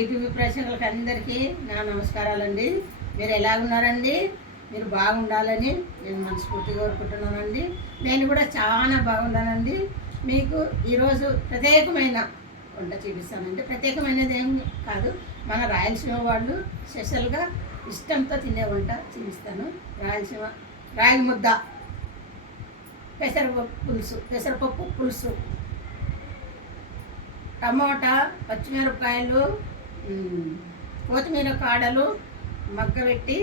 ETV ప్రేక్షకులకు అందరికీ నా నమస్కారాలండి. మీరు ఎలాగున్నారండి? మీరు బాగుండాలని నేను మనస్ఫూర్తిగా కోరుకుంటున్నానండి. నేను కూడా చాలా బాగున్నానండి. మీకు ఈరోజు ప్రత్యేకమైన వంట చూపిస్తానండి. ప్రత్యేకమైనది ఏం కాదు, మన రాయలసీమ వాళ్ళు స్పెషల్గా ఇష్టంతో తినే వంట చూపిస్తాను. రాయలసీమ రాగి ముద్ద, పెసరపప్పు పులుసు, టమోటా, పచ్చిమిరపకాయలు, కొత్తిమీర కాడలు మగ్గబెట్టి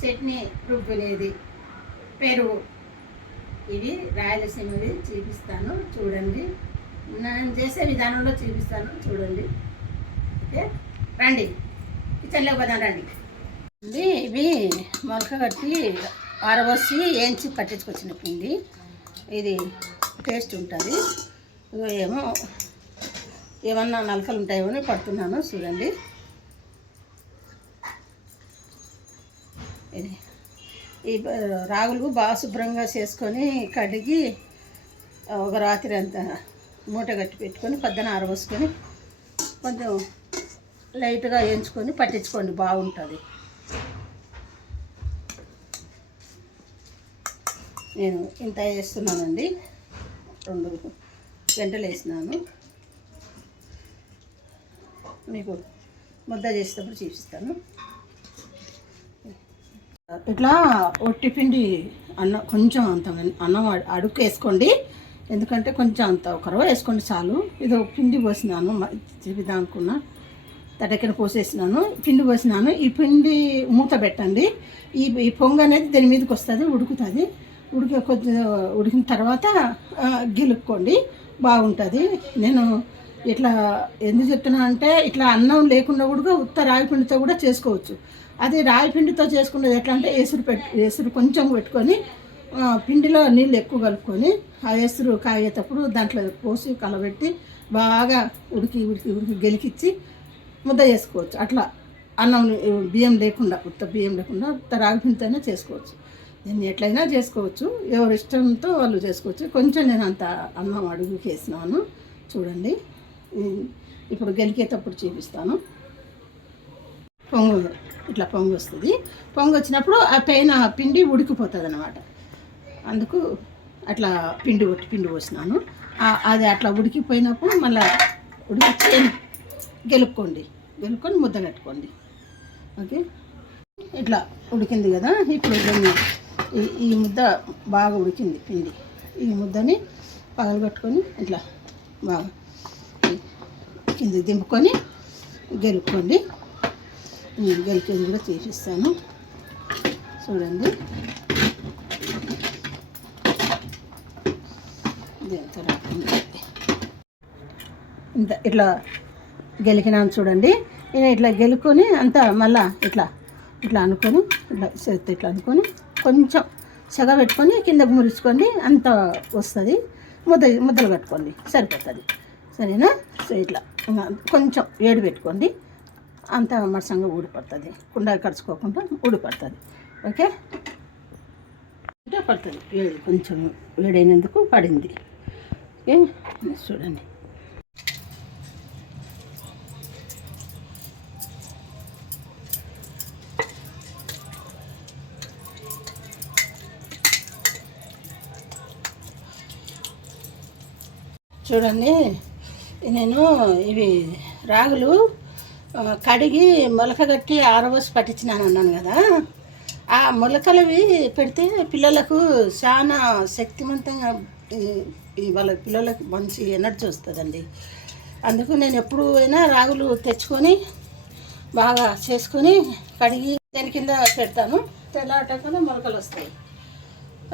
చట్నీ రుబ్బినేది, పెరుగు, ఇవి రాయలసీమవి చూపిస్తాను. చూడండి, నేను చేసే విధానంలో చూపిస్తాను. చూడండి. ఓకే, రండి కిచెన్లోకి పోదాం రండి. ఇవి మొలక కట్టి ఆరబోసి వేయించి పట్టించుకొచ్చిన పిండి. ఇది టేస్ట్ ఉంటుంది. ఏమో ఏమన్నా నలకలు ఉంటాయో అని పడుతున్నాను. చూడండి, ఇది ఈ రాగులు బాగా శుభ్రంగా చేసుకొని కడిగి ఒక రాత్రి అంతా మూట కట్టి పెట్టుకొని పొద్దున ఆరబోసుకొని కొంచెం లైట్గా వేయించుకొని పట్టించుకోండి, బాగుంటుంది. నేను ఇంత వేస్తున్నానండి, 2 గంటలు వేసినాను. మీకు ముద్ద చేసేటప్పుడు చూపిస్తాను. ఇట్లా ఒట్టి పిండి అన్నం కొంచెం అంత అన్నం అడుగు వేసుకోండి, ఎందుకంటే కొంచెం అంత ఒకరవ వేసుకోండి చాలు. ఇదో పిండి పోసినాను, చెబుదా అనుకున్నా, తడకన పోసేసినాను, పిండి పోసినాను. ఈ పిండి మూత పెట్టండి. ఈ పొంగ అనేది దీని మీదకి వస్తుంది, ఉడుకుతుంది. కొంచెం ఉడికిన తర్వాత గిలుక్కోండి, బాగుంటుంది. నేను ఇట్లా ఎందుకు చెప్తున్నా అంటే, ఇట్లా అన్నం లేకుండా కూడా ఉత్త రాగి పిండితో కూడా చేసుకోవచ్చు. అదే రాగి పిండితో చేసుకునేది ఎట్లా అంటే, ఎసురు కొంచెం పెట్టుకొని పిండిలో నీళ్ళు ఎక్కువ కలుపుకొని ఆ ఎసురు కాగేటప్పుడు దాంట్లో పోసి కలబెట్టి బాగా ఉడికి గెలికిచ్చి ముద్ద చేసుకోవచ్చు. అట్లా అన్నం బియ్యం లేకుండా, ఉత్త బియ్యం లేకుండా ఉత్త రాగి పిండితోనే చేసుకోవచ్చు. దీన్ని ఎట్లయినా చేసుకోవచ్చు, ఎవరి ఇష్టంతో వాళ్ళు చేసుకోవచ్చు. కొంచెం నేను అంత అన్నం అడుగుకి వేసినాను. చూడండి, ఇప్పుడు గెలికేటప్పుడు చూపిస్తాను. పొంగు ఇట్లా పొంగు వస్తుంది. పొంగు వచ్చినప్పుడు ఆ పైన పిండి ఉడికిపోతుంది అన్నమాట. అందుకు అట్లా పిండి పోసినాను. అది అట్లా ఉడికిపోయినప్పుడు మళ్ళీ ఉడికిచ్చి గెలుక్కొని ముద్ద కట్టుకోండి. ఓకే, ఇట్లా ఉడికింది కదా. ఇప్పుడు దీన్ని ఈ ముద్ద బాగా ఉడికింది పిండి. ఈ ముద్దని పగలగొట్టుకొని ఇట్లా బాగా కింద దింపుకొని గెలుక్కోండి. గెలికేది కూడా చేసిస్తాను. చూడండి, ఇంత ఇట్లా గెలికినాను. చూడండి, నేను ఇట్లా గెలుకొని అంతా మళ్ళా ఇట్లా అనుకొని ఇట్లా అనుకొని కొంచెం సెగ పెట్టుకొని కిందకు మురుచుకోండి, అంత వస్తుంది. ముద్దలు కట్టుకోండి, సరిపోతుంది. సరేనా? సో ఇట్లా కొంచెం వేడి పెట్టుకోండి, అంత మరసంగా ఊడిపడుతుంది. కుండ కడుచుకోకుండా ఊడిపడుతుంది. ఓకే, పడుతుంది. వేడి కొంచెం వేడైనందుకు పడింది. ఓకే, చూడండి. చూడండి, నేను ఇవి రాగులు కడిగి మొలక కట్టి ఆరబోసి పట్టించినాను అన్నాను కదా. ఆ మొలకలవి పెడితే పిల్లలకు చాలా శక్తివంతంగా, వాళ్ళ పిల్లలకు మంచి ఎనర్జీ వస్తుందండి. అందుకు నేను ఎప్పుడు అయినా రాగులు తెచ్చుకొని బాగా చేసుకొని కడిగి దాని కింద పెడతాను. తెల్లాటాక మొలకలు వస్తాయి.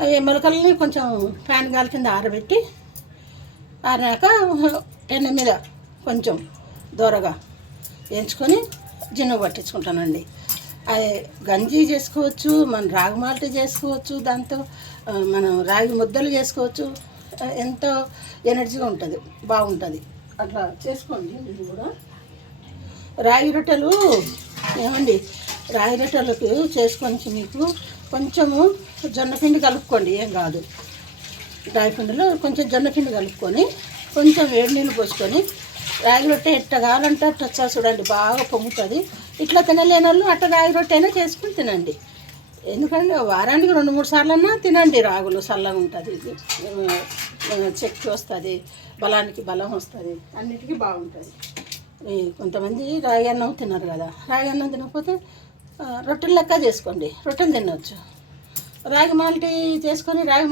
అవి మొలకలని కొంచెం ఫ్యాన్ గాలి కింద ఆరబెట్టి ఆరాక ఎన్న మీద కొంచెం దూరగా వేయించుకొని జిన్ను పట్టించుకుంటానండి. అది గంజి చేసుకోవచ్చు, మనం రాగి మాల్ట్ చేసుకోవచ్చు, దాంతో మనం రాగి ముద్దలు చేసుకోవచ్చు. ఎంతో ఎనర్జీగా ఉంటుంది, బాగుంటుంది. అట్లా చేసుకోండి మీరు కూడా. రాగి రొట్టెలు ఏమండి, రాగి రొట్టెలకు చేసుకొని మీకు కొంచెము జొన్నపిండి కలుపుకోండి, ఏం కాదు. రాగి పిండిలో కొంచెం జొన్నపిండి కలుపుకొని కొంచెం వేడి నీళ్ళు పోసుకొని రాగి రొట్టె ఎట్ట కావాలంటే అట్ట వచ్చా చూడండి, బాగా పొంగుతుంది. ఇట్లా తినలేని వాళ్ళు అట్ట రాగి రొట్టె అయినా చేసుకుని తినండి. ఎందుకంటే వారానికి 2-3 సార్లన్నా తినండి. రాగులు చల్లగా ఉంటుంది, ఇది శక్తి వస్తుంది, బలానికి బలం వస్తుంది, అన్నిటికీ బాగుంటుంది. కొంతమంది రాగి అన్నం తినరు కదా, రాగి అన్నం తినకపోతే రొట్టెలు లెక్క చేసుకోండి, రొట్టెలు తినవచ్చు. రాగి మాల్ట్ చేసుకొని రాగి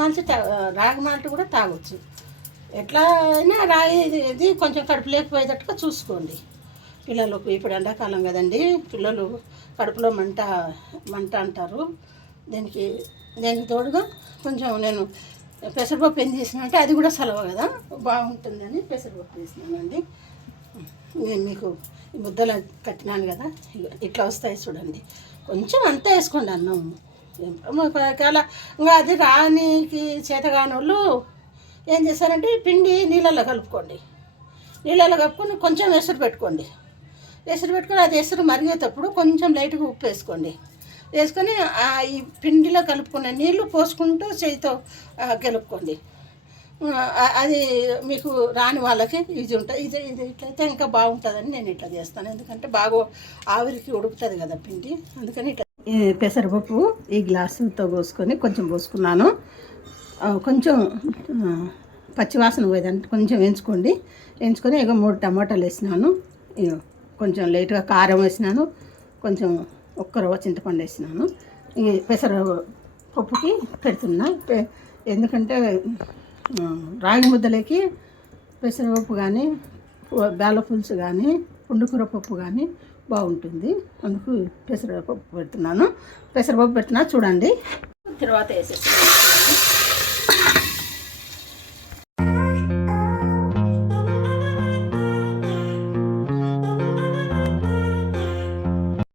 మాల్ట్ కూడా తాగొచ్చు. ఎట్లా అయినా రాగి ఇది కొంచెం కడుపు లేకపోయేటట్టుగా చూసుకోండి. పిల్లలకు ఇప్పుడు ఎండాకాలం కదండి, పిల్లలు కడుపులో మంట అంటారు. దీనికి తోడుగా కొంచెం నేను పెసరపప్పు ఏం చేసిన అంటే అది కూడా సలవ కదా, బాగుంటుందని పెసరపప్పు వేసినానండి. నేను మీకు ఈ ముద్దలు కట్టినాను కదా, ఇట్లా వస్తాయి చూడండి. కొంచెం అంతా వేసుకోండి అన్నం. ఒకవేళ ఇంకా అది రానికి చేతగాని వాళ్ళు ఏం చేస్తారంటే పిండి నీళ్ళల్లో కలుపుకోండి. నీళ్ళల్లో కలుపుకొని కొంచెం ఎసురు పెట్టుకోండి. అది ఎసురు మరిగేటప్పుడు కొంచెం లైట్గా ఉప్పు వేసుకొని ఈ పిండిలో కలుపుకున్న నీళ్ళు పోసుకుంటూ చేయితో గెలుపుకోండి. అది మీకు రాని వాళ్ళకి ఈజీ ఉంటుంది. ఇది ఇట్లయితే ఇంకా బాగుంటుందని నేను ఇట్లా చేస్తాను. ఎందుకంటే బాగా ఆవిరికి ఉడుకుతుంది కదా పిండి, అందుకని ఇట్లా. ఈ పెసరపప్పు ఈ గ్లాసుతో పోసుకొని కొంచెం పోసుకున్నాను. కొంచెం పచ్చివాసన పోయేదంటే కొంచెం వేయించుకొని 3 టమాటాలు వేసినాను. కొంచెం లైట్గా కారం వేసినాను, కొంచెం ఒక్క రవ్వ చింతపండు వేసినాను. ఈ పెసరపప్పుకి పెడుతున్నా, ఎందుకంటే రాగి ముద్దలకి పెసరపప్పు కానీ బేల పులుసు కానీ పుండుకూర పప్పు కానీ బాగుంటుంది. అందుకు పెసరపప్పు పెడుతున్నా చూడండి. తర్వాత వేసేస్తున్నాను.